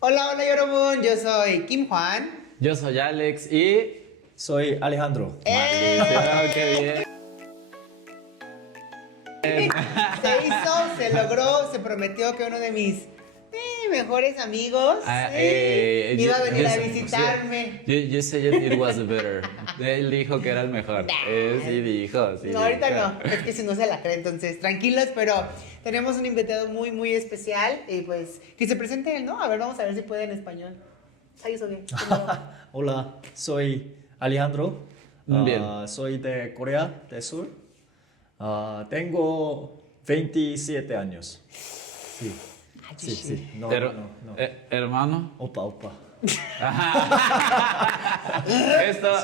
Hola, hola, 여러분. Yo soy Kim Juan. Yo soy Alex y... Soy Alejandro. Maldito, qué bien. Se hizo, se logró, se prometió que uno de mis mejores amigos iba a venir a visitarme. You said it was better. Él dijo que era el mejor. Sí dijo, sí. No, ahorita no, es que si no se la cree, entonces tranquilos, pero tenemos un invitado muy, muy especial y pues que se presente él, ¿no? A ver, vamos a ver si puede en español. Hola, soy Alejandro. Bien. Soy de Corea del Sur. Tengo 27 años. Sí. Sí. No. Hermano. Opa. Esto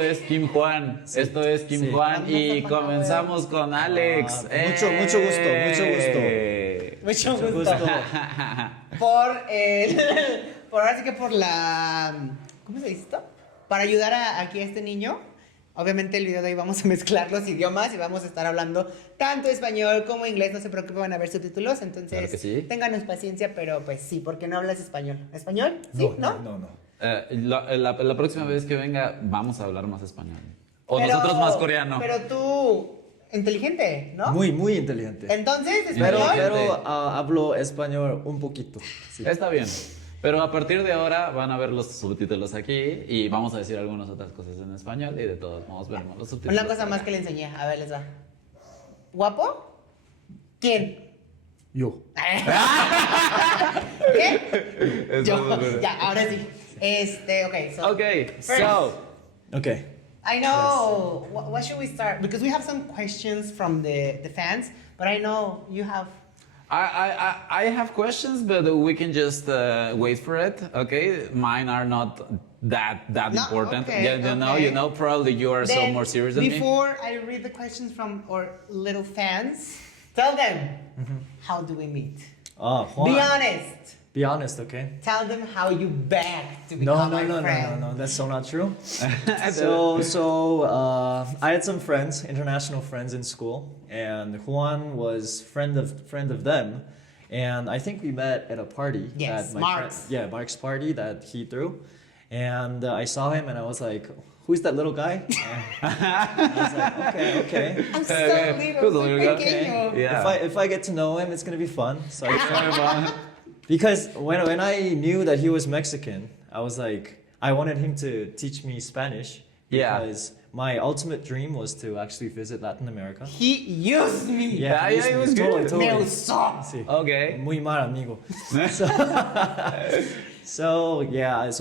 es Kim Juan. Esto es Kim Juan y comenzamos con Alex. Mucho gusto. Mucho gusto. Por ahora sí que por la... ¿Cómo se dice esto? Para ayudar aquí a este niño. Obviamente el video de hoy vamos a mezclar los idiomas y vamos a estar hablando tanto español como inglés. No se preocupen, van a ver subtítulos. Entonces, claro que sí. Ténganos paciencia, pero pues sí, porque no hablas español. ¿Español? ¿Sí? ¿No? La próxima vez que venga vamos a hablar más español. Nosotros más coreano. Pero tú, inteligente, ¿no? Muy inteligente. Entonces, español. Pero hablo español un poquito. Sí. Está bien. Pero a partir de ahora van a ver los subtítulos aquí y vamos a decir algunas otras cosas en español y de todos modos veremos los subtítulos. Una cosa más que le enseñé, a ver, les va. ¿Guapo? ¿Quién? Yo. ¿Qué? Yo. Ya, ahora sí. Okay. I know. Yes. What should we start? Because we have some questions from the fans, but I know you have. I have questions, but we can just wait for it. Okay, mine are not that important. Okay, You know, probably you are so more serious than me. Before I read the questions from our little fans, tell them how do we meet? Juan. Be honest, okay? Tell them how you begged to become my friend. No, that's so not true. So I had some friends, international friends in school, and Juan was friend of them, and I think we met at a party. Yes, Mark's. Mark's party that he threw, and I saw him, and I was like, "Who's that little guy?" I was like, okay. I'm so little. Who's the little guy? Pequeño. Yeah. If I get to know him, it's gonna be fun. So because when I knew that he was Mexican, I was like, I wanted him to teach me Spanish. Because my ultimate dream was to actually visit Latin America. He used me. Yeah, he was totally. Me usó. Sí. Okay. Muy mal amigo. So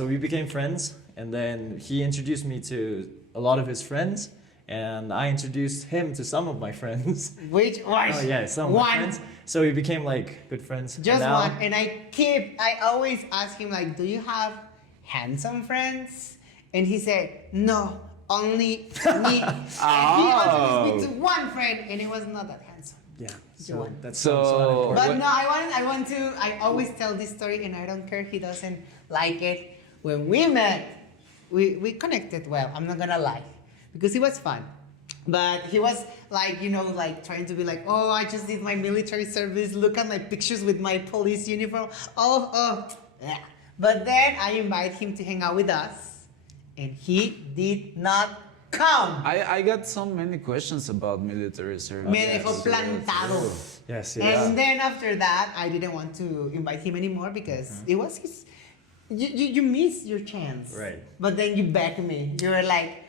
we became friends, and then he introduced me to a lot of his friends, and I introduced him to some of my friends. Which was some of my friends. So we became like good friends. Just one, and I always ask him like, do you have handsome friends? And he said, no, only me. And he introduced me to one friend, and he was not that handsome. Yeah. So that's so but no, I always tell this story, and I don't care he doesn't like it. When we met, we connected well, I'm not gonna lie, because it was fun. But he was like, trying to be like, oh, I just did my military service. Look at my pictures with my police uniform. Yeah. But then I invite him to hang out with us, and he did not come. I got so many questions about military service. Me dejó plantado. Yes. And then after that, I didn't want to invite him anymore because it was his. You missed your chance. Right. But then you begged me. You were like,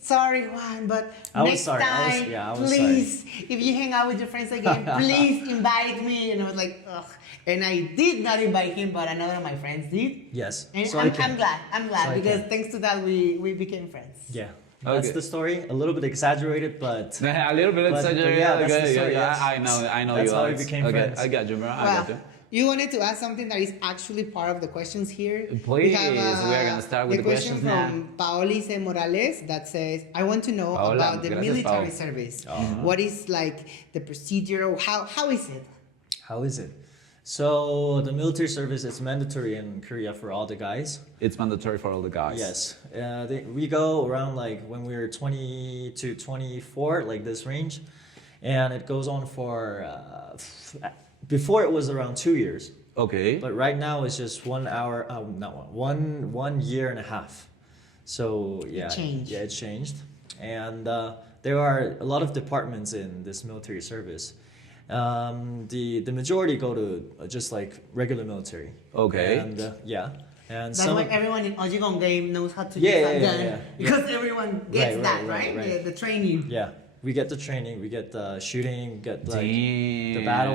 sorry, Juan, but next time, I was please, if you hang out with your friends again, please invite me. And I was like, ugh. And I did not invite him, but another of my friends did. Yes. And so I'm glad because thanks to that we became friends. Yeah. That's the story. A little bit exaggerated, but a little bit exaggerated. Yeah, that's the story. Yeah, I know. That's you how are. we became friends. I got you, bro. I got you. You wanted to ask something that is actually part of the questions here. Please, we are going to start with the questions now. The question from Paolice Morales that says, I want to know about the military service. What is like the procedure? How is it? How is it? So the military service is mandatory in Korea for all the guys. It's mandatory for all the guys. Yes. We go around like when we're 20 to 24, like this range. And it goes on for, before it was around 2 years. Okay. But right now it's just 1 hour, not one year and a half. So yeah, changed. yeah, it changed. And there are a lot of departments in this military service. The majority go to just like regular military. Okay. And yeah. And That's some why everyone in 𝐬𝐸𝐿 game knows how to Yeah, use yeah, that yeah, gun. yeah. Because everyone gets Right, that, right, right? right. The training. Yeah, we get the training, we get the shooting, get like the Damn. battle,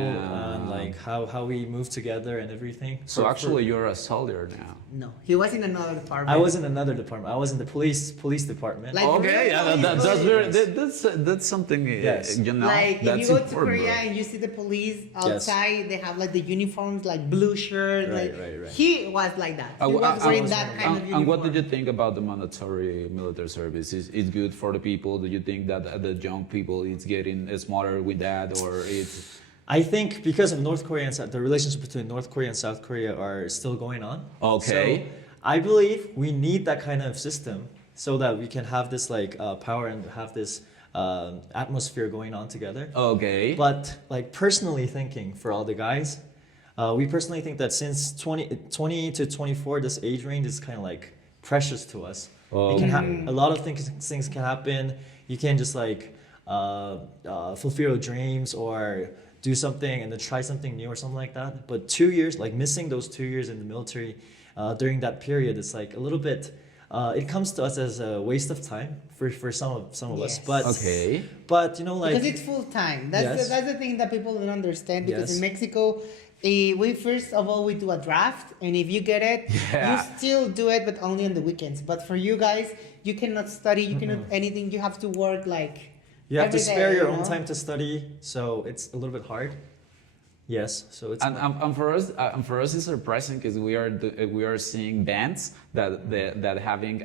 and like how we move together and everything. So for- actually, you're a soldier now. No, he was in another department. I was in another department. I was in the police department. Like, Okay, yeah, really? that's very, Yes. that's something Yes. you know. Like if that's you go to important, Korea bro. and you see the police outside, they have like the uniforms, like blue shirt. Right, like, right. He was like that. He was wearing that kind of uniform. And what did you think about the mandatory military service? Is it good for the people? Do you think that the young people is getting smarter with that, or it's? I think because of North Korea and the relationship between North Korea and South Korea are still going on. Okay. So I believe we need that kind of system so that we can have this like power and have this atmosphere going on together. Okay. But like personally thinking for all the guys, we personally think that since 20 to 24, this age range is kind of like precious to us. It can a lot of things can happen. You can just like fulfill your dreams or do something and then try something new or something like that. But 2 years, like missing those 2 years in the military during that period, it's like a little bit. It comes to us as a waste of time for some of us. Yes. But Okay. but you know like Because it's full time. That's Yes. the thing that people don't understand. Because Yes. in Mexico, we first of all we do a draft, and if you get it, Yeah. you still do it, but only on the weekends. But for you guys, you cannot study, you cannot anything. You have to work like. you have to every day, spare your you own know? time to study, so it's a little bit hard. Yes, so it's And for us, it's surprising because we are seeing bands that having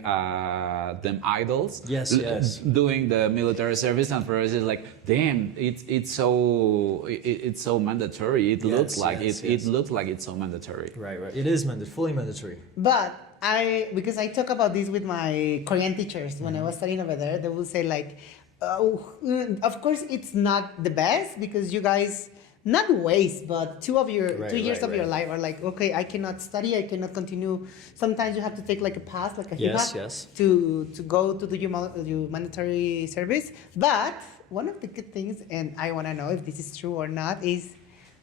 them idols. Yes, yes. Doing the military service, and for us, it's like, damn, it's so mandatory. It Yes, looks like yes, it yes. looks like it's so mandatory. right. It is fully mandatory. But because I talk about this with my Korean teachers when I was studying over there, they will say like, of course it's not the best because you guys not waste, but 2 years of your life are like, okay, I cannot study, I cannot continue. Sometimes you have to take like a pass, like a Yes, HUAN, yes. to go to the humanitarian service. But one of the good things, and I want to know if this is true or not, is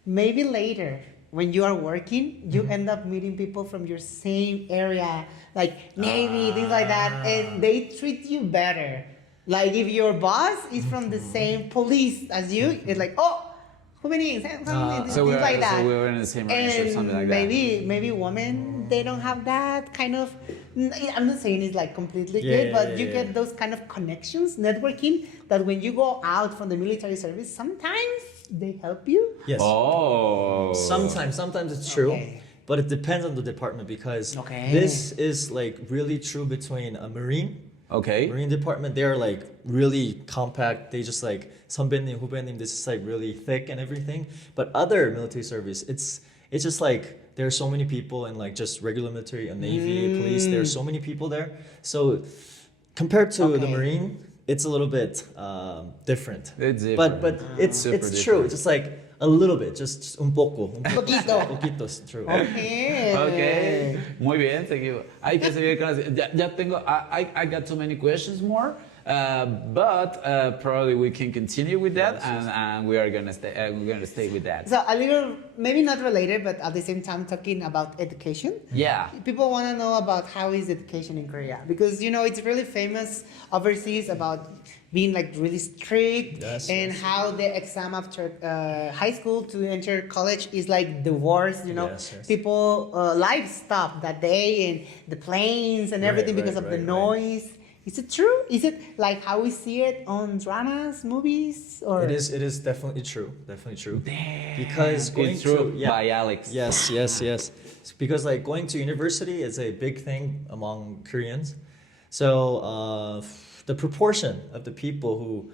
maybe later when you are working, you end up meeting people from your same area, like Navy, things like that, and they treat you better. Like if your boss is from the same police as you, it's like, oh, things So like that. so we were in the same range or And something like that. maybe women, they don't have that kind of. I'm not saying it's like completely Yeah, good, but yeah, you yeah. get those kind of connections, networking, that when you go out from the military service, sometimes they help you. Yes. Oh. Sometimes it's true, Okay. but it depends on the department because Okay. this is like really true between a Okay. Marine department. They're like really compact. They just like 선배님, 후배님. This is like really thick and everything. But other military service, it's just like there are so many people in like just regular military and Navy, police. There are so many people there. So compared to the Okay. Marine, it's a little bit different. It's different. But it's Super true. different. It's just like a little bit, just un poco. Poquito. Poquito, it's true. Okay. Okay, muy bien, seguimos. Hay que seguir con las- ya tengo, I got too many questions more, but probably we can continue with that, and we are gonna stay with that. So a little, maybe not related, but at the same time talking about education. Yeah. People want to know about how is education in Korea, because it's really famous overseas about being like really strict, Yes, and yes. how the exam after high school to enter college is like the worst. Yes, yes. People lives stop that day, and the planes and everything because of the right. noise. Is it true? Is it like how we see it on dramas, movies, or It is definitely true. Definitely true. Because going It's true, to by Alex. Yes. It's because like going to university is a big thing among Koreans. So the proportion of the people who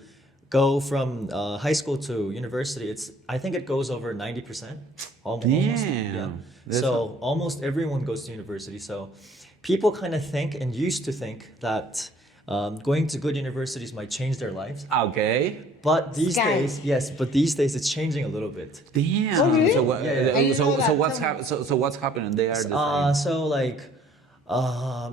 go from high school to university, I think it goes over 90%. Almost. Damn. That's So almost everyone goes to university. So people kind of think and used to think that going to good universities might change their lives. Okay. But these Sky. days, yes, but these days it's changing a little bit. Damn. Oh, really? So, what, Yeah, yeah. I didn't know that. so what's happening? They are the So like,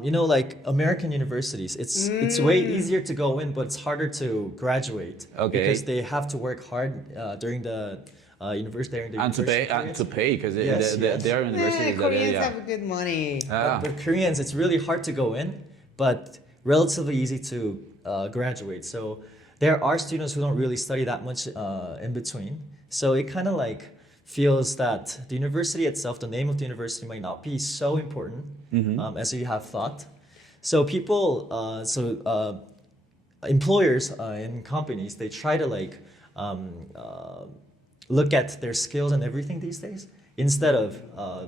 you know, like American universities, it's way easier to go in, but it's harder to graduate. Okay. Because they have to work hard during the university. During the and to pay university because Yes, yes. they are universities that Koreans yeah. have good money. But Koreans, it's really hard to go in, but relatively easy to graduate. So there are students who don't really study that much in between. So it kind of like feels that the university itself, the name of the university might not be so important as you have thought. So people, employers in companies, they try to like look at their skills and everything these days instead of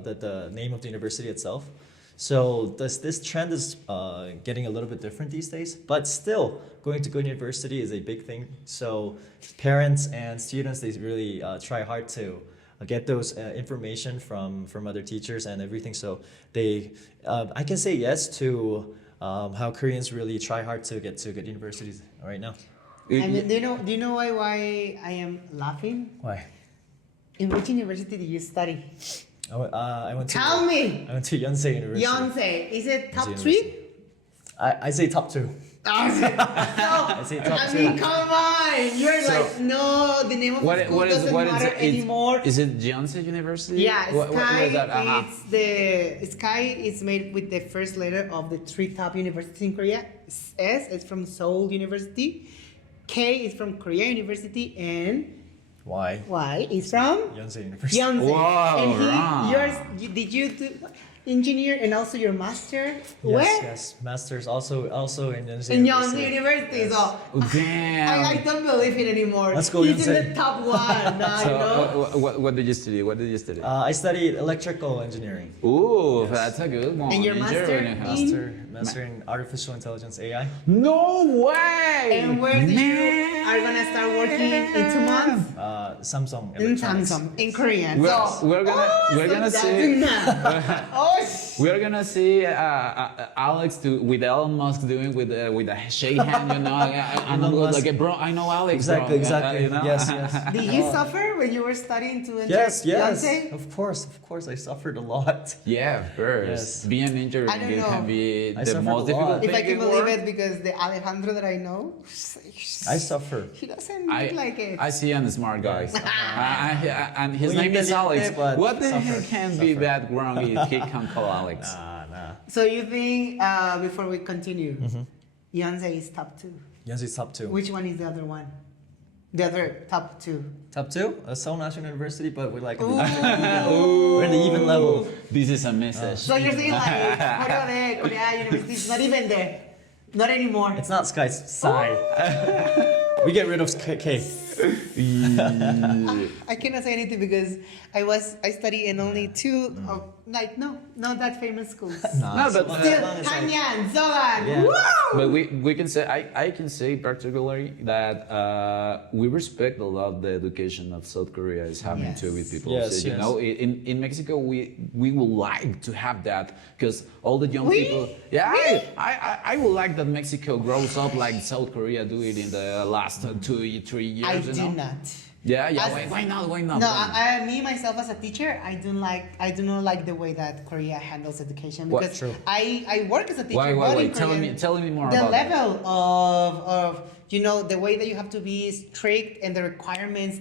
the name of the university itself. So this trend is getting a little bit different these days, but still going to good university is a big thing. So parents and students, they really try hard to get those information from other teachers and everything. So they, I can say yes to how Koreans really try hard to get to good universities right now. I mean, do you know why I am laughing? Why? In which university did you study? I went to. Tell me. I went to 𝐬𝐨𝐜𝐤𝐢𝐚 University. 𝐬𝐨𝐜𝐢𝐚𝐥𝐞𝐬, is it top Yonsei three? I say top 2. I say top I 2. mean, come on. You're So- like, no, the name of the school doesn't matter anymore. Is it 𝐬𝐨𝐜𝐤𝐚 University? Yeah, What Sky is that? it's the Sky is made with the first letter of the 3 top universities in Korea. S is from Seoul University, K is from Korea University, and Why? Y is from 𝐬𝐨𝐜 University. 𝐬𝐨𝐜. Wow, And right. did you do engineer and also your master? Where? Yes. Masters also in 𝐬𝐶 In University. 𝐬𝐶 University. Yes. So Oh, damn. I don't believe it anymore. Let's go, He's in 𝐬𝐶. the top one. So, you know? what did you study? What did you study? I studied electrical engineering. Ooh, yes. that's a good one. And your master Master in artificial intelligence AI. No way! And where did you are gonna start working in 2 months? Samsung In Electronics. Samsung, in Korean. We're gonna see we're gonna see Alex with Elon Musk doing with a shake hand, you know, and I'm Elon Musk. like, bro, I know Alex. Exactly, bro. exactly. You know? Yes, yes. Did you suffer when you were studying to enter Yes, yes. 𝐬𝐶? Of course, I suffered a lot. Yeah, of course. Yes. Being an introvert I don't it know. can be I the suffered most a difficult lot. thing. If I can in believe work. it, because the Alejandro that I know, I suffer. he doesn't look like it. I see I'm a smart guy. And his Well, name you is believe Alex. it, but What the suffer, heck can be suffer. that wrong if he can call Alex? Nah. So you think, before we continue, 𝐬𝐶 is top 2. 𝐬𝐶 is top 2. Which one is the other one? The other top 2. Top 2? Seoul National University, but we're like Ooh. we're in the even level. This is a message. So you're saying like Korea University is not even there, not anymore. It's not Sky, it's Psy. We get rid of K. I cannot say anything because I study in only 2 of like not that famous schools. No, but Still Hanyang, Zogan. Yeah. Woo! but we can say I can say particularly that we respect a lot the education of South Korea is having Yes. to with people. Yes, So, you yes. know, in Mexico we would like to have that because all the young We? people. Yeah, Really? I would like that Mexico grows up like South Korea do it in the last 2-3 years. I you do know? not. Yeah, As- why not? Why not? No, Why not? me myself as a teacher, I do not like the way that Korea handles education What? because True. I work as a teacher. but in Wait. Tell Korean, me more the about that. level of the way that you have to be strict and the requirements,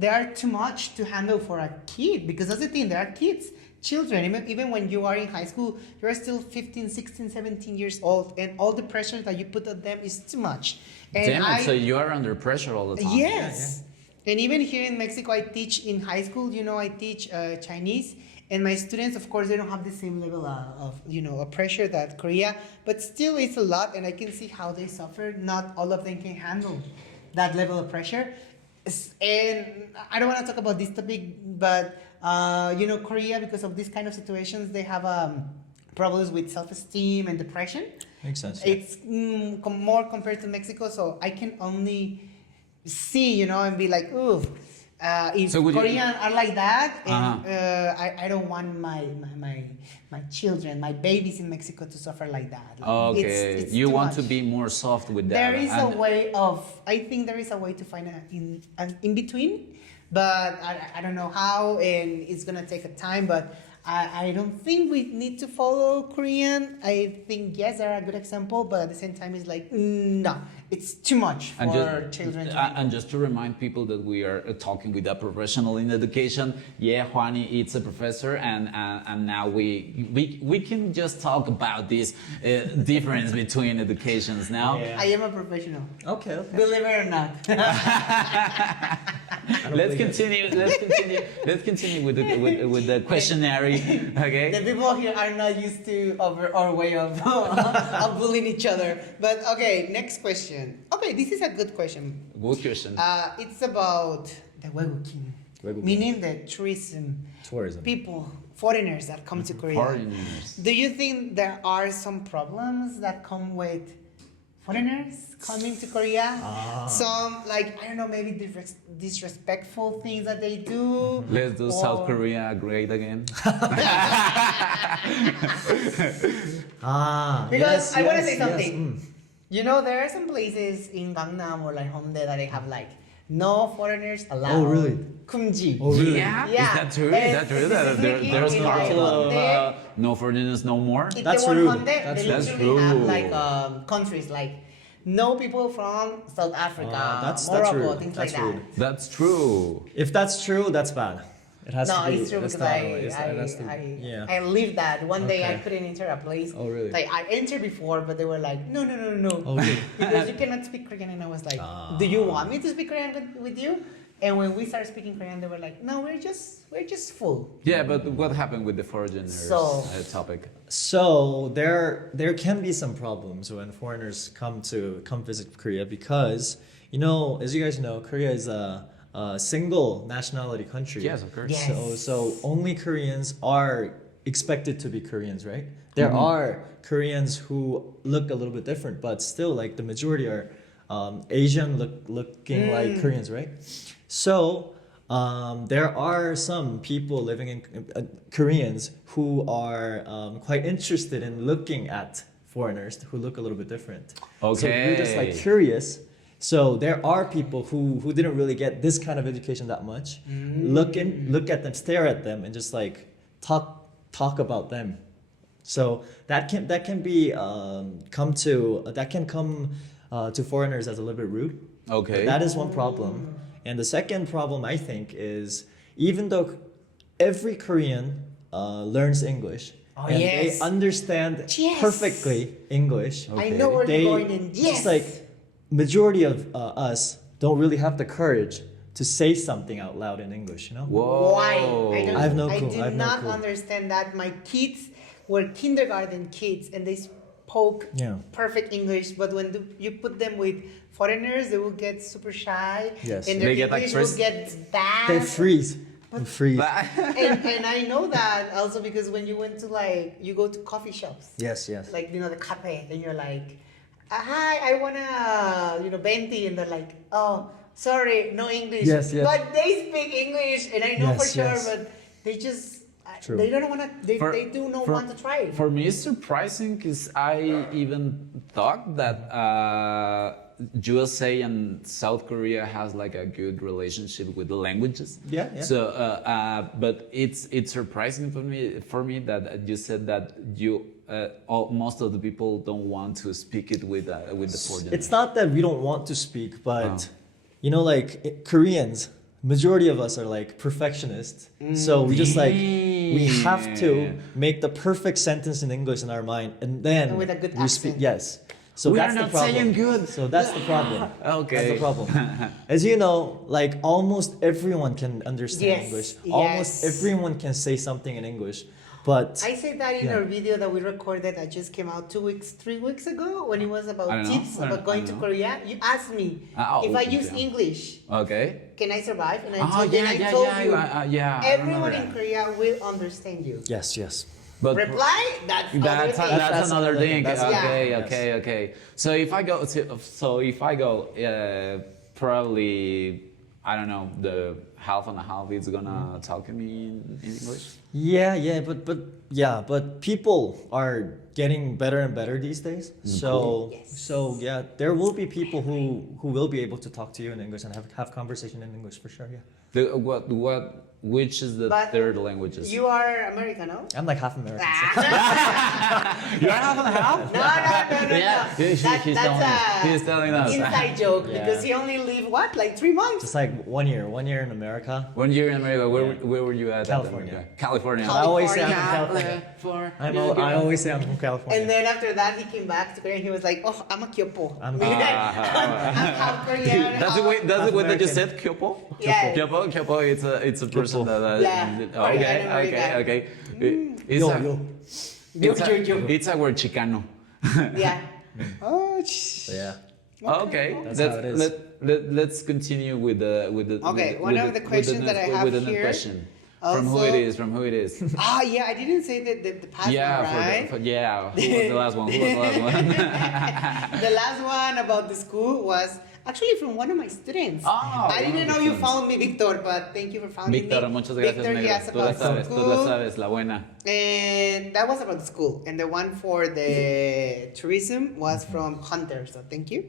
they are too much to handle for a kid because that's the thing. There are kids, children. Even when you are in high school, you're still 15, 16, 17 years old, and all the pressure that you put on them is too much. And Damn it! So you are under pressure all the time. Yes. And even here in Mexico, I teach in high school. I teach Chinese, and my students, of course, they don't have the same level of pressure that Korea, but still, it's a lot, and I can see how they suffer. Not all of them can handle that level of pressure. And I don't want to talk about this topic, but Korea, because of these kind of situations, they have problems with self-esteem and depression. Makes sense. Yeah. It's more compared to Mexico, so I can only see, and be like, ooh, If So would you- Korean are like that, and I don't want my children, my babies in Mexico to suffer like that. Like, Okay, it's you too want much. to be more soft with that. There is a and- way of. I think there is a way to find an in between, but I don't know how, and it's gonna take a time. But I don't think we need to follow Korean. I think yes, they're a good example, but at the same time, it's like no, it's too much for children. And just to remind people that we are talking with a professional in education. Yeah, Juani is a professor, and now we can just talk about this difference between educations now. Yeah. I am a professional. Okay. Believe it or not. Let's continue. Let's continue with the questionnaire. Okay. The people here are not used to our way of, of bullying each other. But okay, next question. Okay, this is a good question. Good question. It's about the Wegukin, Wegukin. meaning the tourism people, foreigners that come to Korea. Foreigners. Do you think there are some problems that come with foreigners coming to Korea? Some, like, I don't know, maybe disrespectful things that they do. Let's do or- South Korea great again. Because I want to say yes, something. You know, there are some places in Gangnam or like Hongdae that they have like no foreigners allowed. Oh, really? Kumji. Oh, really? Yeah. Yeah. Is that true? Is And that true? That specifically there's in part Hongdae, of no foreigners, no more. That's Itaewon true. Hongdae, That's they true. literally have True. like countries like no people from South Africa, That's Morocco, rude. things That's like rude. that. That's true. If that's true, that's bad. It has No, to be. it's true that's because not the way. It has to be- yeah. I lived that. One day I Okay. couldn't enter a place. Oh, really? Like I entered before, but they were like, no. Oh, really? Because you cannot speak Korean, and I was like, do you want me to speak Korean with you? And when we started speaking Korean, they were like, no, we're just full. Yeah, but what happened with the foreigners So- topic? So there can be some problems when foreigners come visit Korea because as you guys know, Korea is a single nationality country. Yes, of course. Yes. So only Koreans are expected to be Koreans, right? There are Koreans who look a little bit different, but still, like the majority are Asian looking like Koreans, right? So there are some people living in Koreans who are quite interested in looking at foreigners who look a little bit different. So you're just like Okay. curious. So there are people who didn't really get this kind of education that much. Look at them, stare at them, and just like talk about them. So that can come to foreigners as a little bit rude. Okay. That is one problem. And the second problem, I think, is even though every Korean learns English and yes. they understand Yes. perfectly English, I know where they you're going in. Yes. just like majority of us don't really have the courage to say something out loud in English, Whoa. Why? I have no I clue. did I have no not clue. understand that. My kids were kindergarten kids and they spoke Yeah. perfect English, but when you put them with foreigners, they will get super shy. Yes. And their They get, like, English will first- get bad. They freeze. They freeze. and I know that also because when you went to you go to coffee shops, Yes. like the cafe, and you're like, hi, I wanna venti, and they're like, oh, sorry, no English. Yes. But they speak English, and I know for Yes, sure, yes. but they just True. they don't wanna. They do not for- want to try it. For me, it's surprising because I even thought that USA and South Korea has like a good relationship with the languages. Yeah. So, but it's surprising for me that you said that most of the people don't want to speak it with the foreigners. It's not that we don't want to speak, but Koreans, majority of us are like perfectionists. So we just we have to make the perfect sentence in English in our mind, and then And with a good we speak. accent. Yes. So We that's are the not problem. saying good. So that's the problem. Okay. That's the problem. As you know, like almost everyone can understand Yes, English. yes. Almost everyone can say something in English. But I said that in Yeah. our video that we recorded that just came out 3 weeks ago when it was I about don't know. tips I about going to don't know. Korea. You asked me Oh, if I use yeah. English, Okay. can I survive? And I Oh, told, and I told you, yeah. I everyone in remember Korea will understand you. yes. But Reply? That's That's other thing. that's another thing. That's another Okay, thing. okay. So if I go, probably I don't know half and a half is gonna talk to me in English. But people are getting better and better these days. So yeah, there will be people who will be able to talk to you in English and have conversation in English for sure. Yeah. Which is the But third languages? You are American, no? I'm like half American. You're half and half? No. Yeah, he's telling us. Inside joke Yeah. because he only lived what, like 3 months? Just like 1 year in America. 1 year in America. Where were you at? California. California. I always say I'm from California. I always say I'm from California. And then after that, he came back to Korea and he was like, oh, I'm a Kyopo. I'm half Korean. That's the way that you said Kyopo? Yeah. Kyopo, it's a person that Yeah. Okay. It's a word Chicano. Yeah. Oh, So yeah. Okay. That's how it is. Let's continue with the Okay, one of the questions that I have with the here question. From who it is. Ah, yeah, I didn't say the past one, right? Who was the last one? The last one about the school was actually from one of my students. Oh, I didn't know you found me, Victor, but thank you for finding Víctor, me. muchas gracias, Victor, negro. yes, Tú la about sabes, school. tú la sabes, la buena. And that was about the school. And the one for the tourism was from Hunter, so thank you.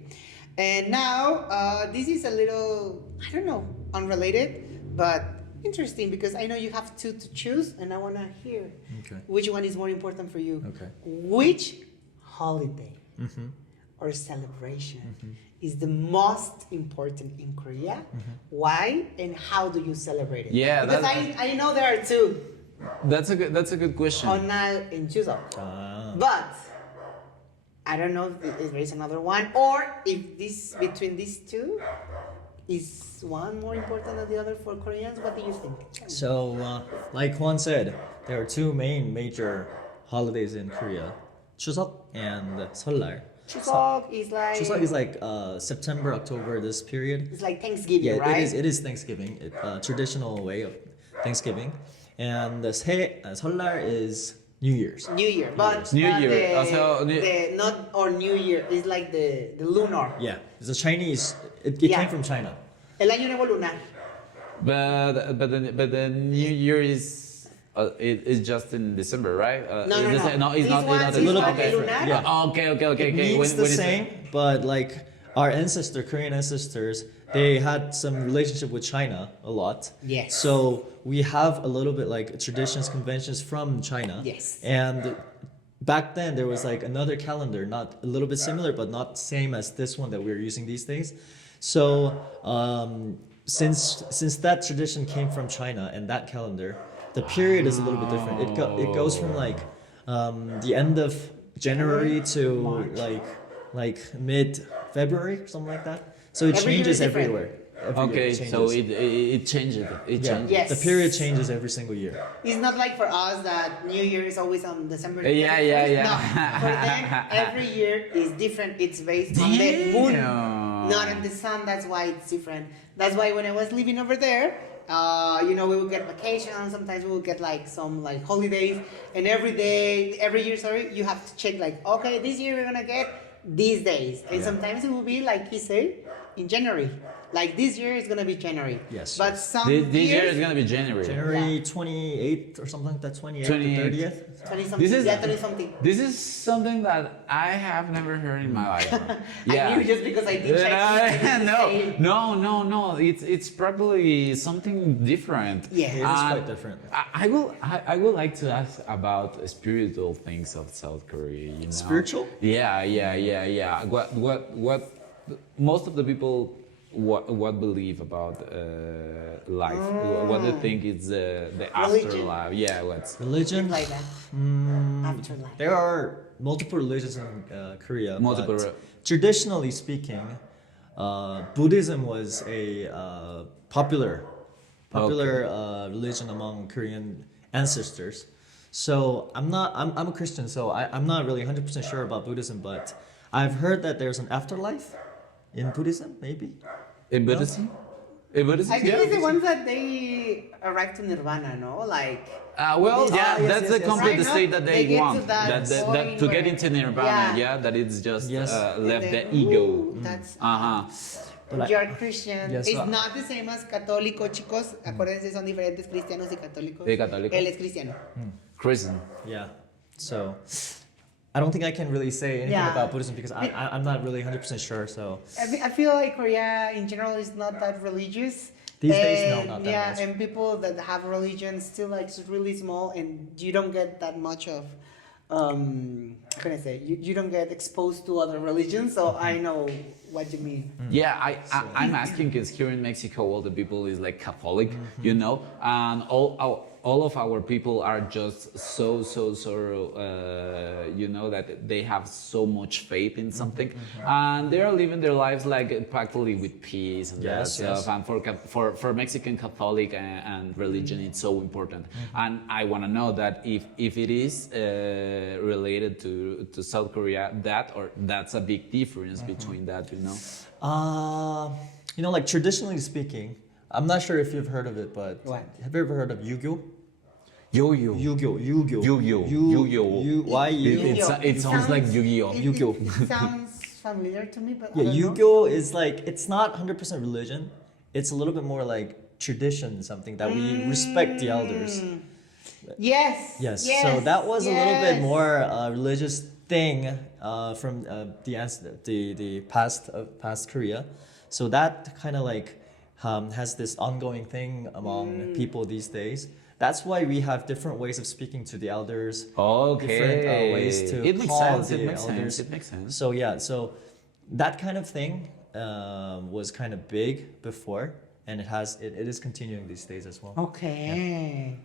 And now, this is a little, I don't know, unrelated, but interesting because I know you have two to choose, and I want to hear which one is more important for you. Okay. Which holiday or celebration is the most important in Korea? Why and how do you celebrate it? Yeah, because I know there are two, That's a good question. Honal and Chuseok. But I don't know if there is another one or if this between these two is one more important than the other for Koreans. What do you think? So, like Juan said, there are two major holidays in Korea: Chuseok and Seollal. Chuseok is like September, October, this period. It's like Thanksgiving, right? It is Thanksgiving, traditional way of Thanksgiving, and the Seollal is New Year's. New Year, but New Year. The not or New Year is like the lunar. Yeah, it's a Chinese. It came from China. El año nuevo lunar. But the New Year is it's just in December, right? No, it's not. It's a little bit okay. different. Yeah. Okay. It means the same, but like our Korean ancestors, they had some relationship with China a lot. Yes. So we have a little bit like traditions, conventions from China. Yes. And back then there was like another calendar, not a little bit similar, but not same as this one that we're using these days. So since that tradition came from China and that calendar, the period is a little bit different. It goes from like the end of January to like mid February, something like that. So it Every year changes is different. everywhere. Every year Okay, it changes. so it changes. It changes. Yes. The period changes every single year. It's not like for us that New Year is always on December. Yeah. No, for them every year is different. It's based on the moon, not on the sun. That's why it's different. That's why when I was living over there, we will get vacations. Sometimes we will get like some like holidays, and every year, you have to check like, okay, this year we're gonna get these days, and sometimes it will be like he said in January. Like this year is gonna be January. Yes. But some This year years, is gonna be January. January 28th or something like that, 28th 28th. to 30th. 20 something. This is- Yeah, 20 something. This is something that I have never heard in my life. I knew just because I did check. No. It's probably something different. Yeah. It is quite different. I would like to ask about spiritual things of South Korea. You know? Spiritual? Yeah. What most of the people what believe about life? What do you think is the Religion. afterlife? Yeah, what's Religion? Like that. Afterlife. There are multiple religions in Korea. Multiple but re- traditionally speaking, Buddhism was a popular religion among Korean ancestors. So I'm a Christian, so I'm not really 100% sure about Buddhism, but I've heard that there's an afterlife in Buddhism, maybe. in Buddhism? In Buddhism? I think it's the ones that they arrive to nirvana, no? Like. That's the yes. complete Right, no? state that They they get to want. that That point to get where- into nirvana, Yeah. that it's just Yes. left And the then, ego. That's. But You are Christian. Yes, It's so- not the same as católico, chicos. Acuérdense, son diferentes cristianos y católicos. Sí, católico. Él es cristiano. Christian. Yeah. So I don't think I can really say anything Yeah. about Buddhism because I'm not really 100% sure. So I feel like Korea in general is not that religious. These days, no, not that yeah, much. and people that have religion still like it's really small, and you don't get that much of. How can I say? You don't get exposed to other religions, so I know what you mean. Yeah, I'm asking because here in Mexico, all the people is like Catholic, you know, and all of our people are just so you know, that they have so much faith in something, and they are living their lives like practically with peace and that Yes, stuff. yes. And for Mexican Catholic and religion, it's so important. And I want to know that if it is related to South Korea, that's a big difference between that, you know. You know, like traditionally speaking, I'm not sure if you've heard of it, but What? have you ever heard of Yu-Gi-Oh? Yu-Gi-Oh. Yu-Gi-Oh. Yu-Gi-Oh. It sounds like Yu-Gi-Oh. Yu-Gi-Oh. It sounds familiar to me, but I Yeah, don't know. Yu-Gi-Oh is like, it's not 100% religion. It's a little bit more like tradition, something that we respect the elders. Yes. Yes. So that was a little bit more religious thing from the past Korea. So that kind of like has this ongoing thing among people these days. That's why we have different ways of speaking to the elders. Okay. Different ways to it makes call sense. the It makes elders. sense. It makes sense. So yeah, so that kind of thing was kind of big before, and it is continuing these days as well. Okay.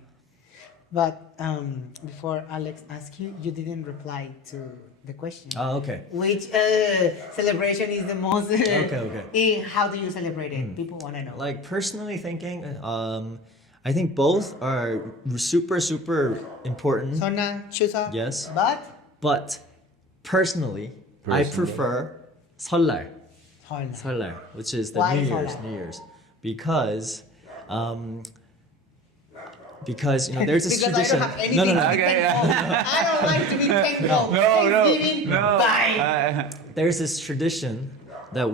But before Alex asked you, you didn't reply to the question. Oh, okay. Which celebration is the most? Okay. How do you celebrate it? People want to know. Like personally thinking, I think both are super important. Sona, Chuseok. Yes. But Personally, I prefer 설날, Seollal. which is the Why New Year's, 설날? because you know there's this Because tradition. I don't have anything to be Okay, thankful. I don't like to be thankful. Thanksgiving, bye. There's this tradition that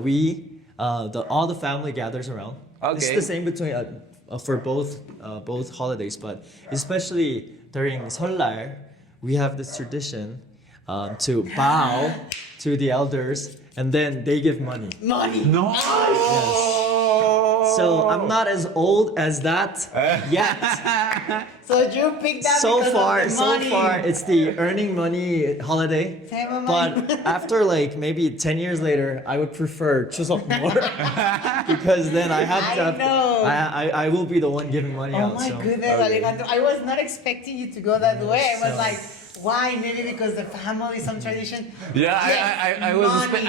all the family gathers around. It's Okay. the same between for both holidays, but especially during 설날, we have this tradition to bow to the elders, and then they give money. Money. No. So I'm not as old as that yet. So you picked that So because far, of the money. it's the earning money holiday. Same But after like maybe 10 years later, I would prefer Chuseok more because then I have to. I know. I will be the one giving money Oh out. my so. goodness, Alejandro. I was not expecting you to go that way. I was like, why? Maybe because the family, some tradition. Yeah, Yes, I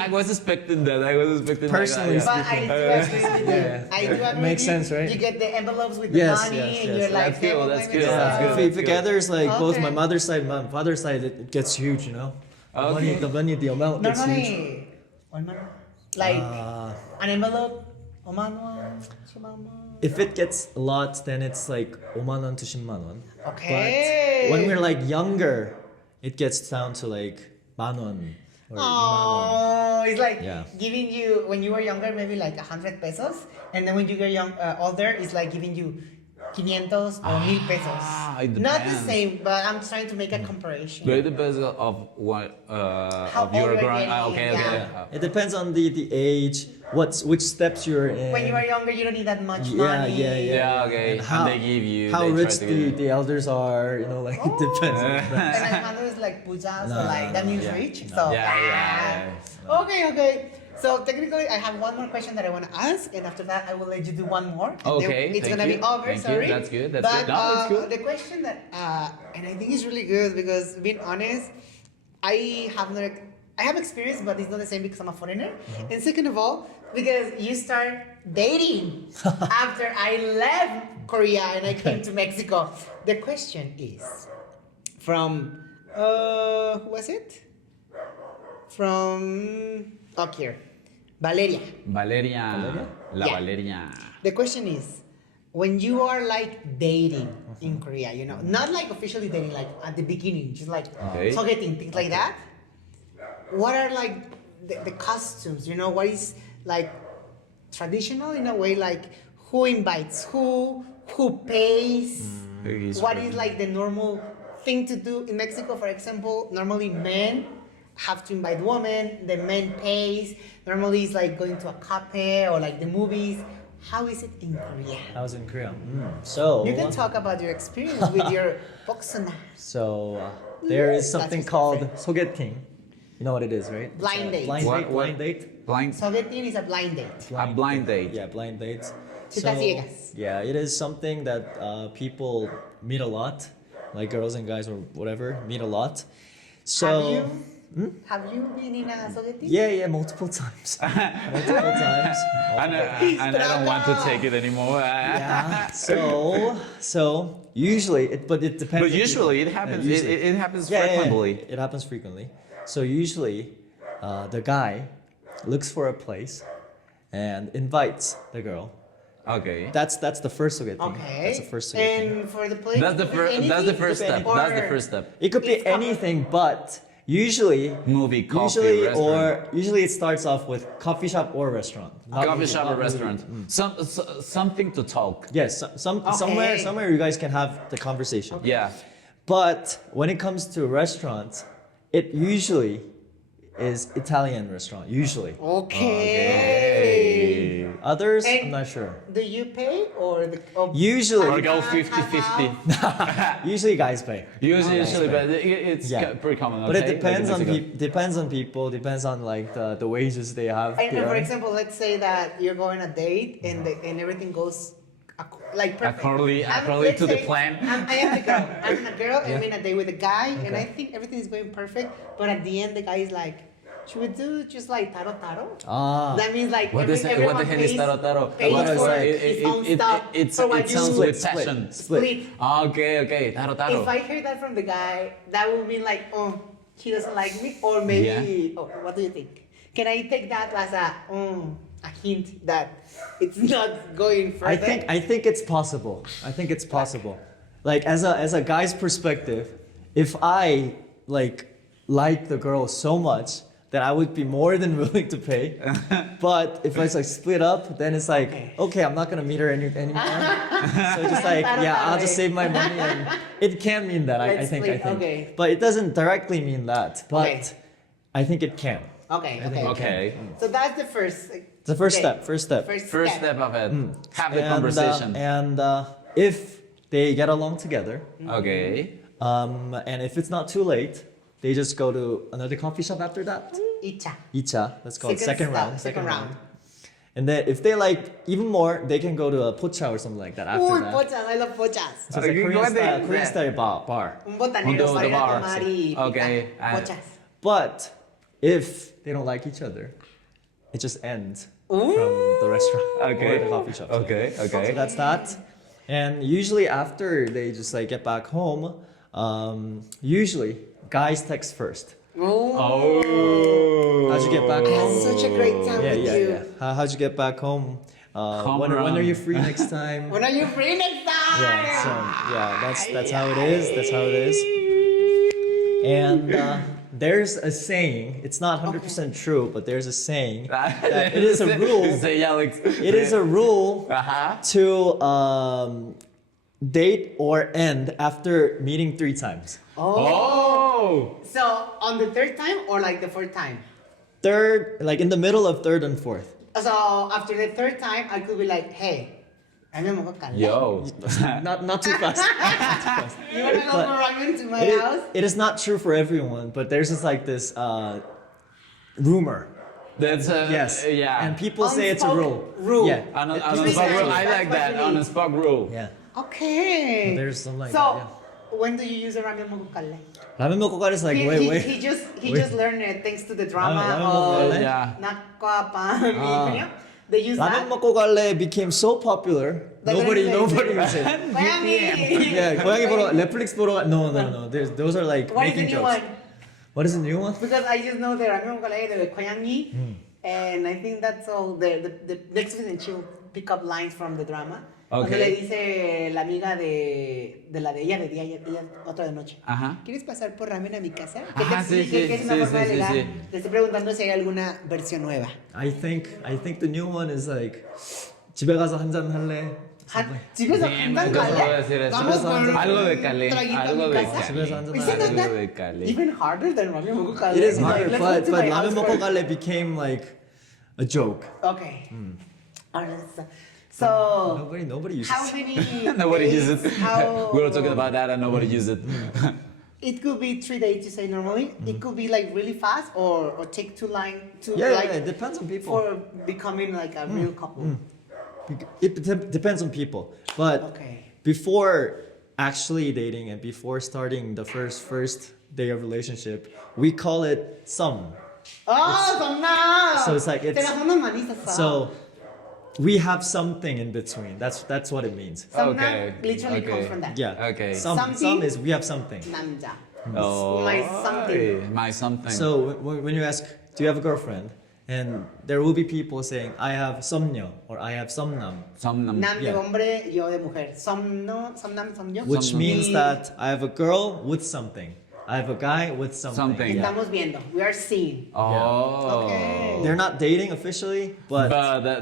was expecting that. I was expecting Personally like that. But I do agree with you. Yeah. I do agree Makes with you. sense, right? You get the envelopes with the Yes, money, yes, and yes. you're like, That's good, that's good, Yeah, that's good. if it gathers like both Okay. my mother's side, my father's side, it gets huge, you know. Okay. The amount gets huge. Normally, like an envelope, 5만 원, 10만 원. If it gets a lot, then it's like 5만 원 to 10만 원. Okay. But when we're like younger, it gets down to like 만 원 or 2만 원. Oh, it's like Yeah. giving you when you were younger maybe like 100 pesos, and then when you get older, it's like giving you 500 or 1000 pesos. It Not the depends. same, but I'm trying to make a comparison. But it depends of what How of your old you're grand. getting, Okay, yeah. okay. It depends on the age, which steps you're in. When you are younger, you don't need that much Yeah, money. Yeah, okay. And how they give you how they try rich to give the elders are, you know, like it depends. on that. And Alejandro is like puja, so No, like that means yeah. rich. So Yeah. Okay. So technically, I have one more question that I want to ask, and after that, I will let you do one more. And Okay, then it's thank gonna you. be over. Thank you. Sorry. That's good, that's but, good. No, that's good. The question that, and I think it's really good because being honest, I have experience, but it's not the same because I'm a foreigner. Mm-hmm. And second of all, because you start dating after I left Korea and I came to Mexico. The question is from who was it? From here, Valeria. Valeria. La Yeah. Valeria. The question is, when you are like dating in Korea, you know, not like officially dating, like at the beginning, just like Okay. targeting things like that. What are like the costumes? You know, what is like traditional in a way, like who invites who pays, what is like the normal thing to do in Mexico. For example, normally men have to invite women, the man pays. Normally it's like going to a cafe or like the movies. How is it in Korea? I was in Korea. So You can talk about your experience with your boxuna. So there is That's something his called friend. 소개팅. You know what it is, right? Blind date. Blind date. Blind. Sogetin is a blind date. A blind date. Yeah, blind dates. Citas ciegas. Yeah, it is something that people meet a lot, like girls and guys or whatever meet a lot. So Have you been in a Sogetin? yeah, multiple times, multiple times. And I don't want to take it anymore. Yeah. So usually, but it depends. But on usually people. it happens. Yeah, usually. It happens Yeah, frequently. It happens frequently. So usually, the guy looks for a place and invites the girl. Okay. That's the first sogeting. Okay. That's the first sogeting. And for the place, That's the first. That's the first step. Or- That's the first step. It could be It's covered. anything, but usually, Movie, coffee, restaurant. usually it starts off with coffee shop or restaurant. Not Coffee movie, shop or not movie. restaurant. Something to talk. Yes, Okay. somewhere you guys can have the conversation. Yeah. But when it comes to restaurants, it usually is Italian restaurant. Usually, Okay. others And- I'm not sure. Do you pay or the? Or Usually, Or go 50-50. usually guys pay. Usually, but it's Yeah. pretty common. But it okay? depends Like on in Mexico. depends on people. Depends on like the wages they have. And there. for example, let's say that you're going on a date and and everything goes like perfect. Accordingly Let's to the say plan. I am the girl. I'm a girl. Yeah. I'm in a date with a guy, and I Okay. think everything is going perfect. But at the end, the guy is like, "Should we do just like taro taro?" Ah. That means like What the everyone hell is pays- taro taro? pays What is for like- his own stuff. It for what you sounds do. with passion. Split. Okay. Taro taro. If I hear that from the guy, that would mean like, oh, he doesn't like me, or maybe, oh, what do you think? Can I take that as a hint that it's not going further? I think it's possible. I think it's possible. Like as a guy's perspective, if I like the girl so much, then I would be more than willing to pay. But if it's like split up, then it's like, okay, I'm not gonna meet her anymore. So just like, yeah, I'll just save my money, and it can mean that. I Let's think. split, okay. But it doesn't directly mean that. But Okay. I think it can. Okay. Okay. So that's the first. The first okay. step. First step. First step of it. Have the And, conversation. and if they get along together, Okay. and if it's not too late, they just go to another coffee shop after that. Icha. 2차, that's called second step, round. Second round. And then if they like even more, they can go to a pocha or something like that after Uy, that. pochas. I love pochas. So it's a You Korean go there. Korean style bar. Un botanero Undo para the ir a bar. tomar y picar. Okay. Pochas. But if they don't like each other, it just ends Ooh. from the restaurant Okay. or the coffee shop. Okay. So Okay. that's that. And usually after they just like get back home, usually guys text first. Oh. How'd you get back home? Such a great time with you. How'd you get back home? When are you free next time? When are you free next time? Yeah, so that's how it is. That's how it is. And there's a saying. It's not 100% true, but there's a saying. That it is a rule. Say Alex. It is a rule Uh-huh. to date or end after meeting 3 times. Oh. So on the third time or like the fourth time? Third, like in the middle of third and fourth. So after the third time, I could be like, hey, ramen mo ko kala. Yo. Not too fast. You wanna go But for ramen to my It house? it is not true for everyone, but there's just like this rumor. That's Yes. Yeah. And people say it's a rule. Rule. Yeah. On a People spot say rule. I that's like what that. you On need. a spot rule. Yeah. Okay. There's some like so, that, when do you use the ramen mo ko kala? Ramen mokokan is like He wait. just wait. learned it thanks to the drama Ramen mo of kala? Yeah. Nakwa. They use Ramen that. mokokan became so popular. That Nobody everybody uses it. Miami. Yeah, 고양이 보러 Netflix 보러 no. Those are like What is the making new jokes. one? What is the new one? Because I just know the ramen mo ko kala, the koyangi, and I think that's all. The next one, she'll pick up lines from the drama. Cuando Okay. le dice la amiga de la de ella de día y ella otra de noche. Ajá. ¿Quieres pasar por ramen a mi casa? Que Ajá, sí, sí, que es una sí, forma sí, de sí, ligar. sí. Le estoy preguntando si hay alguna versión nueva. I think the new one is like 집에 가서 한잔 할래? 집에서 Sí, 한잔 ¿cómo puedo 갈래? decir eso? Vamos por un Algo de Cali, traguito a algo mi de casa. Cali. 집에서 한잔 Isn't 할래? that Algo de Cali. even harder than ramen 먹고 갈래? It is Like, hard, let's go but to my house 라면 먹고 first. 갈래 became like a joke. Okay. Alright, so Nobody uses how it. many Nobody days, uses it. how We were talking about that and nobody uses it. it could be 3 days you say normally. It could be like really fast or take too long to Yeah, like it depends on people. for becoming like a real couple. It depends on people. But Okay. before actually dating and before starting the first day of relationship, we call it some. Oh, somna! So it's like it's- Te la son manisa, So we have something in between. That's what it means. Somna Okay, literally okay. comes from that. Yeah. Okay. Some Something? is we have something. Namja. Oh, My something. My something. So when you ask, do you have a girlfriend? And there will be people saying, I have som녀 or I have som남, Some Nam de Yeah. hombre, yo de mujer. Somno, somnam, somyo. which Somnam. means that I have a girl with something. I have a guy with something. Something. Yeah. Estamos viendo. We are seeing. Oh. Okay. They're not dating officially, but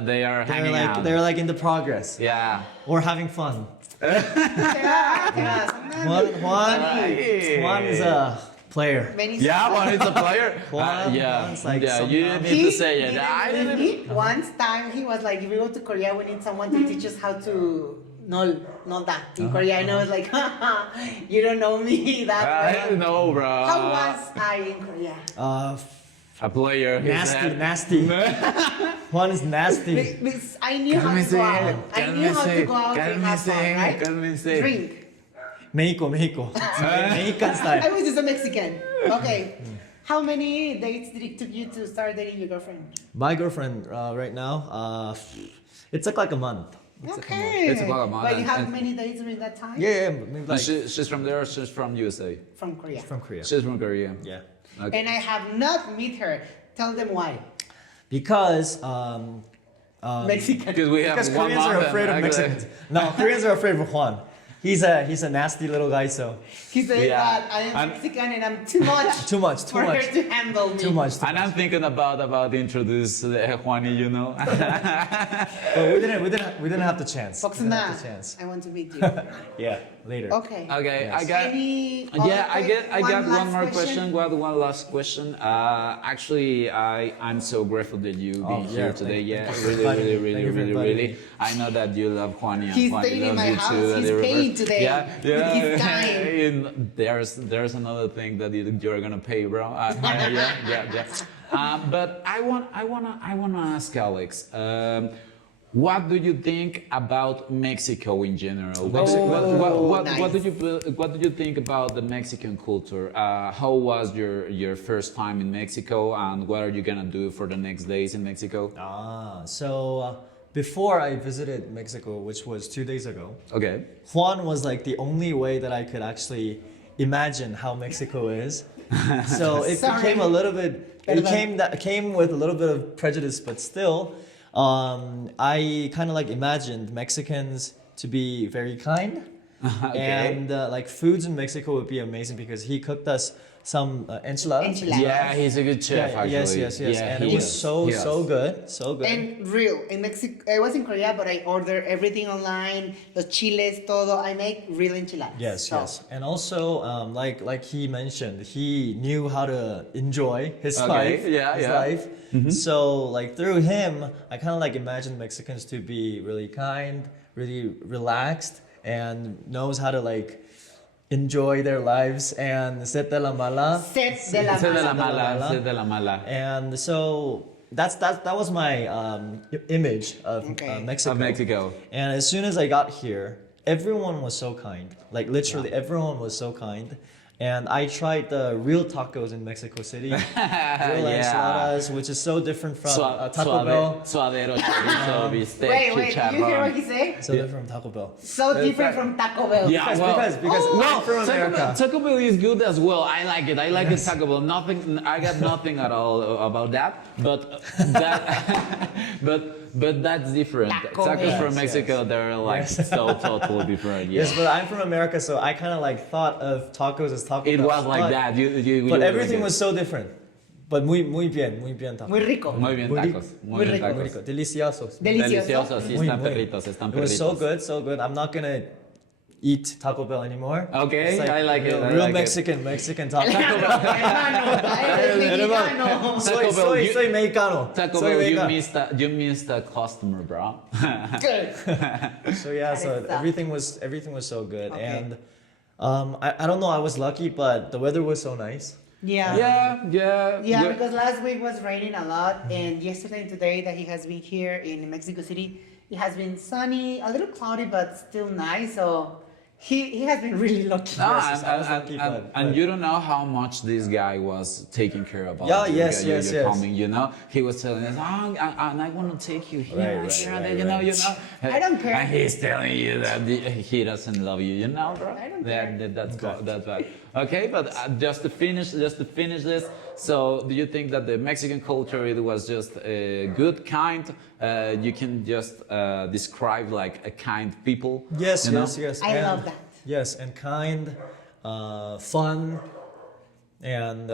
They are hanging out. they're like in the progress Yeah. or having fun. Teka, somna. Juan is a player. Many Yeah, somna. one is a player. Juan, Yeah. Juan's like Yeah, some- you didn't need to say it. I didn't didn't. he? Once time he was like, if we go to Korea, we need someone to teach us how to not that in Korea. And I was like, you don't know me that I well. know, bro. How was I in Korea? A player. he said. Nasty. Juan is nasty. Because I knew how to go out. I knew how to go out and have fun, right? Drink. Mexico. Mexican I style. was just a Mexican. Okay. How many dates did it took you to start dating your girlfriend? My girlfriend right now, it took like a month. Okay. It's about a month But you have and- many dates during that time? Yeah, maybe like She's from there. She's from USA. From Korea. from Korea. She's from Korea. Yeah. Okay. And I have not met her. Tell them why. Because Mexican. Because we have because one Koreans are month afraid of and Mexicans. No, Koreans are afraid of Juan. He's a nasty little guy, so He said Yeah. that I am And- Mexican and I'm too much. too much. For her to handle me. Too much. And I'm thinking about introduce Juani, you know. But we didn't have the chance. We didn't have the Foxna, chance. I want to meet you. Yeah, later. Okay. Okay, Yes. I got. Any Yeah, other I got last one more question. One last question. Actually, I'm so grateful that you be Oh, here yeah, today. thank- Yeah, thank you for really, inviting really, me. really, Thank you for really, inviting really. me. I know that you love Juani and He's Juani staying in loves my you house. too. and He's the paying reverse. today with his time. And there's another thing that you're gonna pay, bro. Yeah. But I wanna ask Alex. What do you think about Mexico in general? What do you think about the Mexican culture? How was your first time in Mexico, and what are you gonna do for the next days in Mexico? So before I visited Mexico, which was 2 days ago, Okay. Juan was like the only way that I could actually imagine how Mexico is. So it Sorry. became a little bit. It came with a little bit of prejudice, but still, I kind of like imagined Mexicans to be very kind, and like foods in Mexico would be amazing because he cooked us some enchiladas. Enchiladas. Yeah, he's a good chef. Yeah, Actually. yes, Yeah, and he it was is. so He is. so good. And real in Mexico, I was in Korea, but I ordered everything online. Los chiles, todo. I make real enchiladas. Yes, So, yes, and also like he mentioned, he knew how to enjoy his Okay, life. yeah, his yeah. life. So like through him, I kind of like imagined Mexicans to be really kind, really relaxed, and knows how to like enjoy their lives and set de la mala. Set de la Se de la mala. mala, se de la mala. And so that was my image of Okay. Mexico. Of Mexico. And as soon as I got here, everyone was so kind. Like literally, everyone was so kind. And I tried the real tacos in Mexico City, real enchiladas, which is so different from Taco Bell. Suadero, chorizo, bistec, Wait, you hear what chicharrón. he said? So different from Taco Bell. So different from Taco Bell. Yeah, well, Because I'm from America. Taco Bell is good as well. I like it. I like the Taco Bell. Nothing. I got nothing at all about that. But that. but that's different. Taco Tacos Bell. from Yes, Mexico, yes. they're like so totally different. Yeah. Yes, but I'm from America, so I kind of like thought of tacos as Taco It Bell, was like but- that. You But were everything like was so different. But muy bien taco. Muy rico. muy bien Muy tacos. Muy bien rico. Muy tacos. rico, deliciosos. Delicioso. Sí, Muy, están muy. perritos, están It was so perritos. good, so good. I'm not gonna eat Taco Bell anymore. Okay, It's I like it, real, I real like it. Mexican Taco Bell. Hermano, eres mexicano. Taco Bell, you- soy mexicano. Taco Soy Bell, mexicano. you missed a customer, bro. Good. So yeah, so That is everything was so good, Okay. and I don't know, I was lucky, but the weather was so nice. Yeah. Yeah. Yeah, We're- because last week was raining a lot, and yesterday and today that he has been here in Mexico City, it has been sunny, a little cloudy, but still nice. So he has been really lucky. No, Yes, I was lucky, and but- you don't know how much this guy was taking care of. Yeah, you, yes, you, yes, you're yes. coming, you know. He was telling us, and I want to take you here, Right, here, right, there, right, you know, right. you know. I don't care. And he's telling you that he doesn't love you, you know, bro. I don't That's Okay. that's right. Okay, but just to finish this. So, do you think that the Mexican culture it was just good, kind? You can just describe like a kind people. Yes, you know? yes. I and- love that. Yes, and kind, fun, and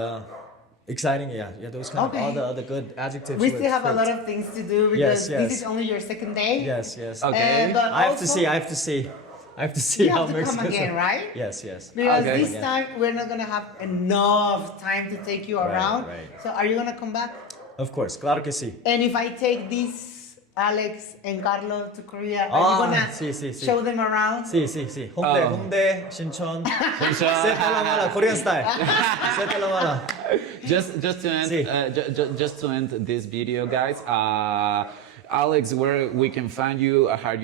exciting. Yeah, those kind Okay. of all the other good adjectives. We with still have a fruit. lot of things to do because Yes, this yes. is only your second day. Yes. Okay. But I have to also, see. I have to see You how have to come Mexico. again, right? Yes. Because Okay. this time we're not gonna have enough time to take you Right, around. right. So are you gonna come back? Of course, claro que sí. And if I take this Alex and Carlo to Korea, are Ah, you gonna sí. show them around? Sí. Oh. Hongdae, Sinchon. Setelamala, Korean style. Setelamala. Just to end, Sí. just to end this video, guys. Alex, where we can find you? Are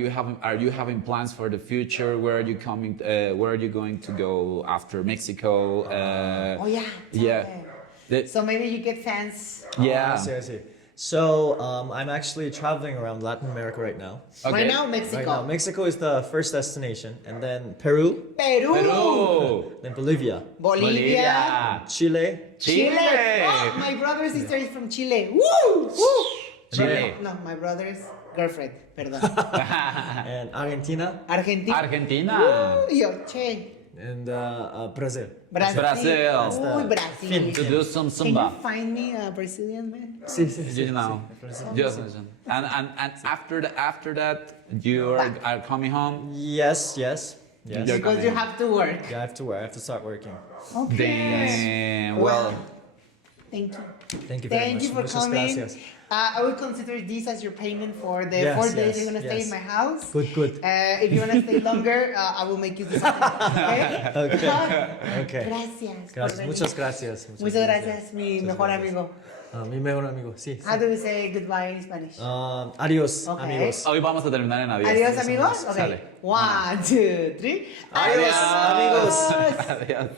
you having plans for the future? Where are you coming? Where are you going to go after Mexico? Oh yeah. tell Yeah. them. The- So maybe you get fans. yeah. I see. So I'm actually traveling around Latin America right now. Okay. Right now, Mexico. Right now, Mexico is the first destination, and then Peru, Peru. Peru. then Bolivia, Bolivia. Chile, Chile. Oh, my brother's sister is from Chile. Woo! Woo! Chile. No, my brother's girlfriend. Perdón. and Argentina, Argentina. Argentina. Woo! Yo, che. and Brazil. Brazil. Brazil. That's the Uy, Brazil. To do some Can you Zumba. find me a Brazilian man? Sí. You know, just and after that you are coming home. Yes. You're Because coming. you have to work. Yeah, I have to start working. Okay. Damn. Well, Thank you. Thank you very Thank much. you for Muchas coming. gracias. I will consider this as your payment for the Yes, 4 days yes, you're gonna stay yes. in my house. Good. If you wanna stay longer, I will make you do something. Okay? Okay. Gracias. por Gracias. venir. Muchas gracias. Muchas gracias, mi Muchas mejor gracias. amigo. Mi mejor amigo. Sí. How do we say goodbye in Spanish? Adiós, Okay. amigos. hoy vamos a terminar en adiós. Adiós, amigos. Okay. Sale. 1, 2, 3. Adiós, amigos. Adiós.